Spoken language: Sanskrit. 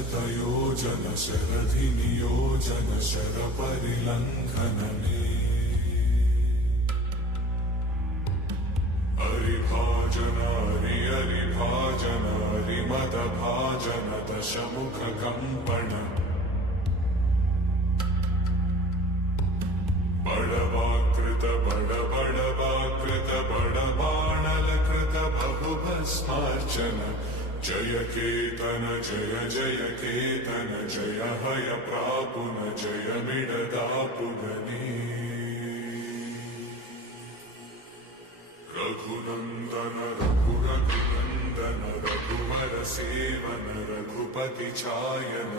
शतयोजन शरधिनियोजन शरपरिलङ्घनने हरिभाजन हरिभाजन हरिमदभाजन दशमुखकम्पण बडवाकृत बडबडवाकृत बडबाणलकृत बहुभस्मार्चन जय केतन जय जय केतन जय हय प्रापुन जय मिडदापुगने रघुनन्दन रघुरघुनन्दन रघुवर सेवन रघुपति चायन